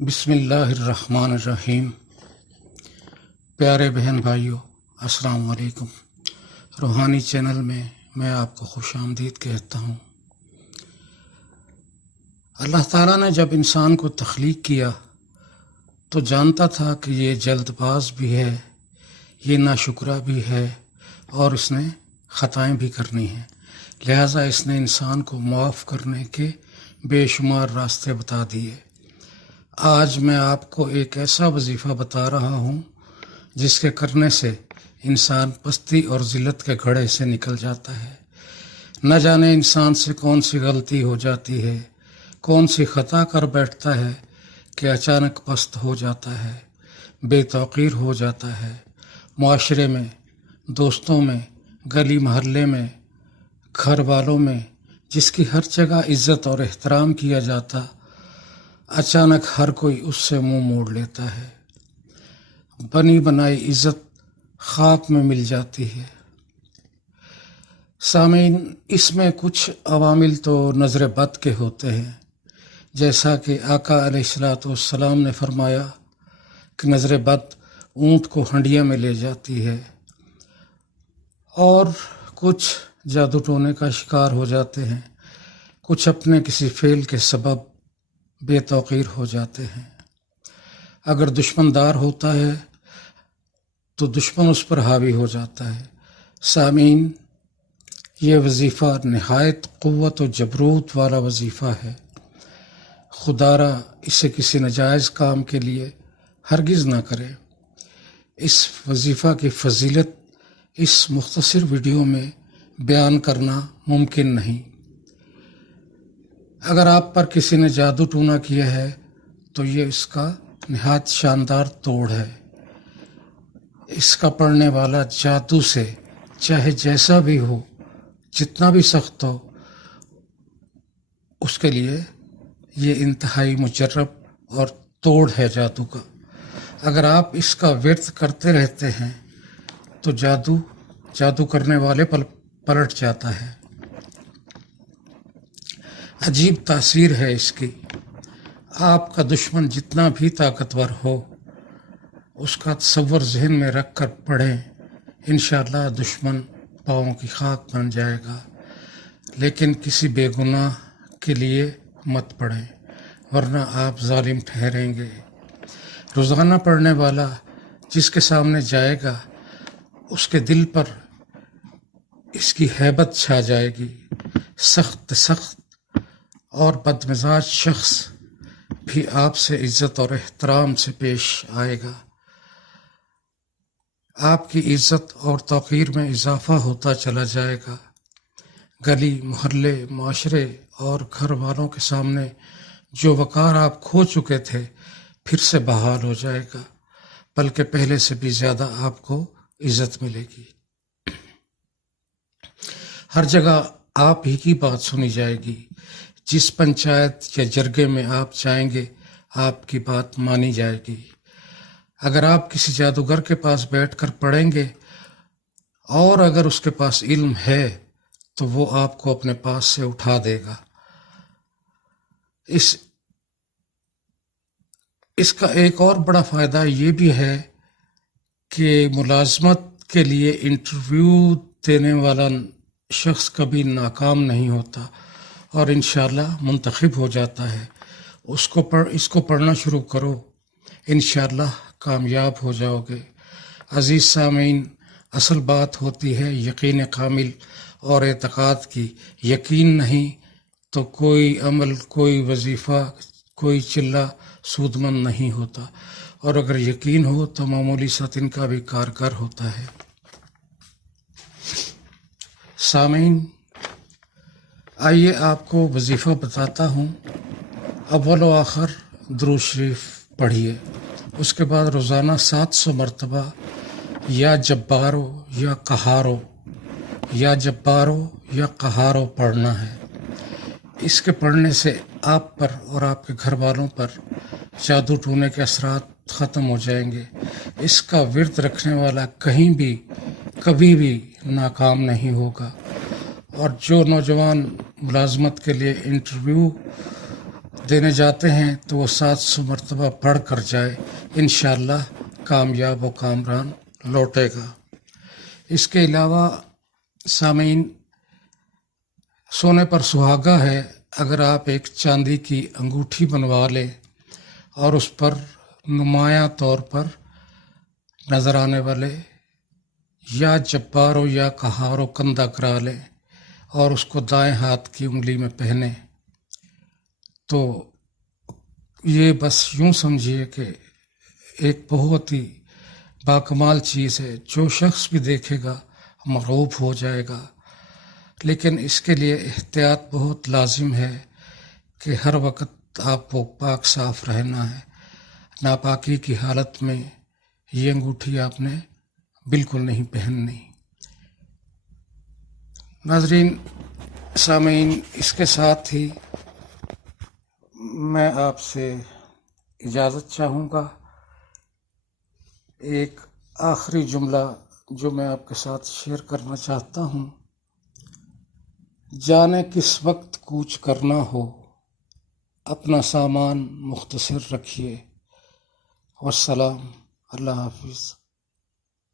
बिस्मिल्लाहिर्रहमानिर्रहीम। प्यारे बहन भाइयों, अस्सलाम वालेकुम। रूहानी चैनल में मैं आपको खुश आमदीद कहता हूँ। अल्लाह ताला ने जब इंसान को तख्लीक किया तो जानता था कि ये जल्दबाज भी है, ये नाशुक्रा भी है और इसने ख़ताएँ भी करनी हैं। लिहाजा इसने इंसान को माफ़ करने के बेशुमार रास्ते बता दिए। आज मैं आपको एक ऐसा वजीफ़ा बता रहा हूँ जिसके करने से इंसान पस्ती और ज़िल्लत के घड़े से निकल जाता है। न जाने इंसान से कौन सी गलती हो जाती है, कौन सी ख़ता कर बैठता है कि अचानक पस्त हो जाता है, बेतौकीर हो जाता है। मुआशरे में, दोस्तों में, गली महल्ले में, घर वालों में, जिसकी हर जगह इज़्ज़त और एहतराम किया जाता, अचानक हर कोई उससे मुंह मोड़ लेता है। बनी बनाई इज़्ज़त खाक में मिल जाती है। सामीन, इसमें कुछ अवामिल तो नज़र बद के होते हैं, जैसा कि आका अलैहिस्सलाम ने फरमाया कि नज़र बद ऊँट को हंडिया में ले जाती है, और कुछ जादू टोने का शिकार हो जाते हैं, कुछ अपने किसी फेल के सबब बेतौकीर हो जाते हैं। अगर दुश्मनदार होता है तो दुश्मन उस पर हावी हो जाता है। सामीन, ये वजीफ़ा नहायत क़ुव्वत और जबरूत वाला वजीफ़ा है। खुदारा इसे किसी नाजायज़ काम के लिए हरगिज़ ना करे। इस वजीफ़ा की फ़जीलत इस मुख्तसर वीडियो में बयान करना मुमकिन नहीं। अगर आप पर किसी ने जादू टूना किया है तो ये इसका निहायत शानदार तोड़ है। इसका पढ़ने वाला जादू से चाहे जैसा भी हो, जितना भी सख्त हो, उसके लिए ये इंतहाई मुजर्रब और तोड़ है जादू का। अगर आप इसका व्यर्थ करते रहते हैं तो जादू करने वाले पलट जाता है। अजीब तासीर है इसकी। आपका दुश्मन जितना भी ताकतवर हो, उसका तसव्वुर जहन में रख कर पढ़ें, इंशाअल्लाह दुश्मन पाँव की खाक बन जाएगा। लेकिन किसी बेगुनाह के लिए मत पढ़ें, वरना आप जालिम ठहरेंगे। रोज़ाना पढ़ने वाला जिसके सामने जाएगा, उसके दिल पर इसकी हैबत छा जाएगी। सख्त और बदमिजाज शख्स भी आपसे इज़्ज़त और एहतराम से पेश आएगा। आपकी इज़्ज़त और तौक़ीर में इजाफ़ा होता चला जाएगा। गली मोहल्ले, माशरे और घर वालों के सामने जो वक़ार आप खो चुके थे, फिर से बहाल हो जाएगा, बल्कि पहले से भी ज़्यादा आपको इज़्ज़त मिलेगी। हर जगह आप ही की बात सुनी जाएगी। जिस पंचायत या जरगे में आप जाएंगे, आपकी बात मानी जाएगी। अगर आप किसी जादूगर के पास बैठकर पढ़ेंगे और अगर उसके पास इल्म है तो वो आपको अपने पास से उठा देगा। इसका एक और बड़ा फ़ायदा ये भी है कि मुलाजमत के लिए इंटरव्यू देने वाला शख्स कभी नाकाम नहीं होता और इंशाअल्लाह मुंतखब हो जाता है। इसको पढ़ना शुरू करो, इंशाअल्लाह कामयाब हो जाओगे। अज़ीज़ सामीन, असल बात होती है यकीन कामिल और एतक़ाद की। यकीन नहीं तो कोई अमल, कोई वजीफ़ा, कोई चिल्ला सूदमंद नहीं होता, और अगर यकीन हो तो मामूली सा तिनका भी कारगर होता है। सामीन, आइए आपको वजीफ़ा बताता हूँ। अव्वल व आखिर दुरूद शरीफ पढ़िए, उसके बाद रोज़ाना 700 मरतबा या जब्बारो या कहारो, या जब्बारो या कहारो पढ़ना है। इसके पढ़ने से आप पर और आपके घर वालों पर जादू टूने के असरात ख़त्म हो जाएंगे। इसका विर्द रखने वाला कहीं भी कभी भी नाकाम नहीं होगा। और जो नौजवान मुलाजमत के लिए इंटरव्यू دینے جاتے ہیں تو وہ 700 مرتبہ پڑھ کر جائے، انشاءاللہ کامیاب و کامران لوٹے گا۔ اس کے علاوہ سامعین، سونے پر سہاگا ہے، اگر آپ ایک چاندی کی انگوٹھی بنوا لیں اور اس پر نمایاں طور پر نظر آنے والے یا جبار و یا کہار و کندہ کرا لیں اور اس کو دائیں ہاتھ کی انگلی میں پہنے، تو یہ بس یوں سمجھیے کہ ایک بہت ہی باکمال چیز ہے، جو شخص بھی دیکھے گا مرعوب ہو جائے گا۔ لیکن اس کے لیے احتیاط بہت لازم ہے کہ ہر وقت آپ کو پاک صاف رہنا ہے، ناپاکی کی حالت میں یہ انگوٹھی آپ نے بالکل نہیں پہننی۔ ناظرین، سامعین، اس کے ساتھ ہی میں آپ سے اجازت چاہوں گا۔ ایک آخری جملہ جو میں آپ کے ساتھ شیئر کرنا چاہتا ہوں: جانے کس وقت کوچ کرنا ہو، اپنا سامان مختصر رکھیے۔ والسلام، اللہ حافظ۔